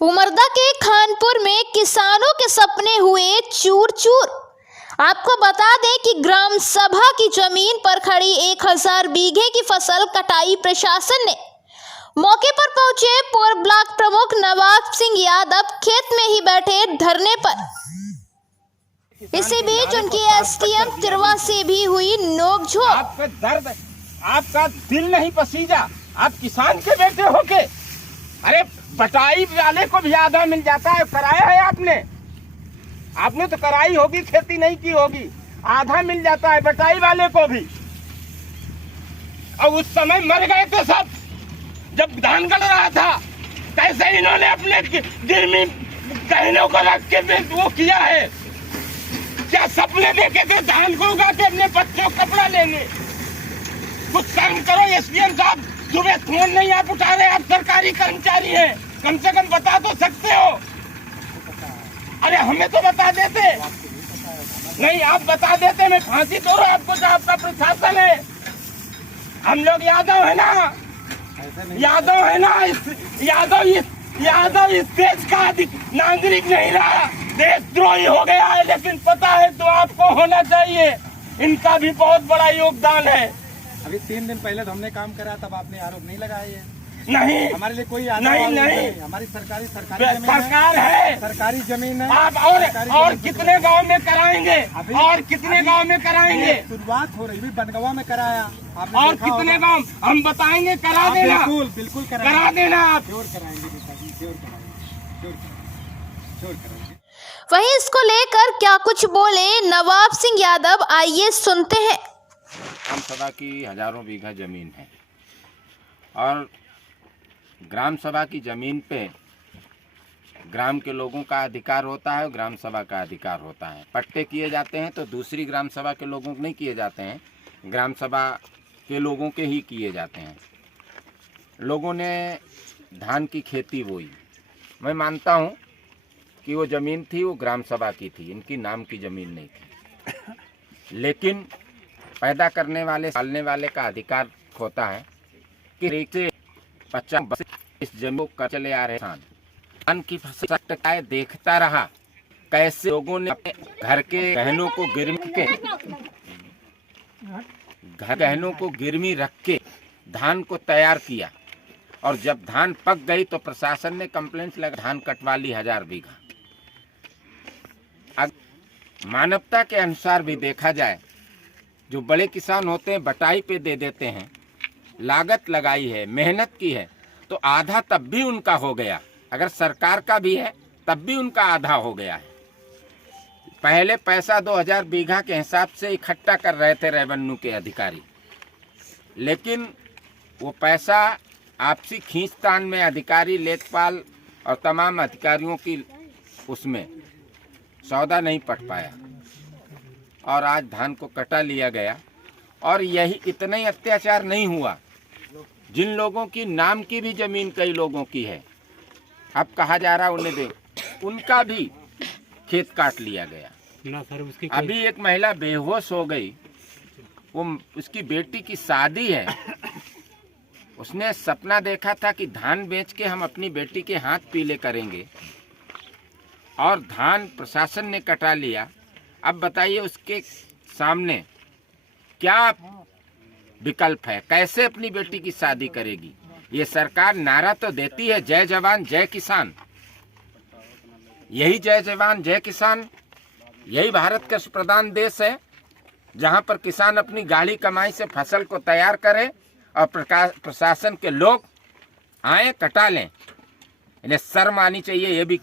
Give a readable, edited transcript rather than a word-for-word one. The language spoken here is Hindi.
उमरदा के खानपुर में किसानों के सपने हुए चूर चूर। आपको बता दें कि ग्राम सभा की जमीन पर खड़ी 1000 बीघे की फसल कटाई प्रशासन ने मौके पर पहुंचे पूर्व ब्लॉक प्रमुख नवाब सिंह यादव खेत में ही बैठे धरने पर। इसी बीच उनकी एसडीएम तिरवा से भी हुई नोकझोंक। आपका दर्द, आपका दिल नहीं पसीजा, आप किसान के बेटे होके, अरे बटाई वाले को भी आधा मिल जाता है। कराया है आपने तो कराई होगी, खेती नहीं की होगी, आधा मिल जाता है बटाई वाले को भी। और उस समय मर गए थे सब जब धान गल रहा था। कैसे इन्होंने अपने गिरमी गहनों को रख के वो किया है। क्या सपने देखे थे धान को उगा के अपने बच्चों को कपड़ा लेंगे। कुछ कर्म करो एसडीएम साहब, सुबह फोन नहीं आप उठा रहे, आप सरकारी कर्मचारी हैं, कम से कम बता तो सकते हो। अरे हमें तो बता देते, नहीं आप बता देते, मैं फांसी दो आपको जो आपका प्रशासन है। हम लोग यादव है ना, यादव है ना, यादव इस देश का नागरिक नहीं रहा, देशद्रोही हो गया है। लेकिन पता है तो आपको होना चाहिए, इनका भी बहुत बड़ा योगदान है। अभी 3 दिन पहले तो हमने काम करा, तब आपने आरोप नहीं लगाए है। नहीं, हमारे लिए कोई नहीं, हमारी सरकारी सरकार है, सरकारी जमीन है। आप और कितने गांव में कराएंगे, और कितने गांव में कराएंगे। शुरुआत हो रही है, बनगवा में कराया आपने, और कितने गांव हम बताएंगे, करा देना, बिल्कुल करा देना आप। जोर कराएंगे, जोर कराएंगे। वहीं इसको लेकर क्या कुछ बोले नवाब सिंह यादव, आइए सुनते हैं। ग्राम सभा की हजारों बीघा जमीन है और ग्राम सभा की जमीन पे ग्राम के लोगों का अधिकार होता है और ग्राम सभा का अधिकार होता है। पट्टे किए जाते हैं तो दूसरी ग्राम सभा के लोगों को नहीं किए जाते हैं, ग्राम सभा के लोगों के ही किए जाते हैं। लोगों ने धान की खेती बोई, मैं मानता हूँ कि वो ज़मीन थी वो ग्राम सभा की थी, इनकी नाम की ज़मीन नहीं थी। लेकिन पैदा करने वाले, पालने वाले का अधिकार होता है कि 50 इस जमीन को कर चले आ रहे धान की फसल टकाए देखता रहा कैसे लोगों ने अपने घर के गहनों को गिरवी रख के धान को तैयार किया। और जब धान पक गई तो प्रशासन ने कंप्लेंट लगा, धान कटवा ली 1000 बीघा। अब मानवता के अनुसार भी देखा जाए, जो बड़े किसान होते हैं बटाई पे दे देते हैं, लागत लगाई है, मेहनत की है, तो आधा तब भी उनका हो गया। अगर सरकार का भी है तब भी उनका आधा हो गया है। पहले पैसा 2000 बीघा के हिसाब से इकट्ठा कर रहे थे रेवेन्यू के अधिकारी, लेकिन वो पैसा आपसी खींचतान में अधिकारी, लेखपाल और तमाम अधिकारियों की उसमें सौदा नहीं पट पाया और आज धान को कटा लिया गया। और यही इतना ही अत्याचार नहीं हुआ, जिन लोगों की नाम की भी जमीन कई लोगों की है, अब कहा जा रहा उन्हें दे, उनका भी खेत काट लिया गया ना सर। उसकी अभी एक महिला बेहोश हो गई, वो उसकी बेटी की शादी है, उसने सपना देखा था कि धान बेच के हम अपनी बेटी के हाथ पीले करेंगे और धान प्रशासन ने कटा लिया। अब बताइए उसके सामने क्या विकल्प है, कैसे अपनी बेटी की शादी करेगी। ये सरकार नारा तो देती है जय जवान जय किसान, यही जय जवान जय किसान, यही भारत का प्रधान देश है जहां पर किसान अपनी गाढ़ी कमाई से फसल को तैयार करे और प्रशासन के लोग आए कटा लें। इन्हें शर्म आनी चाहिए, ये भी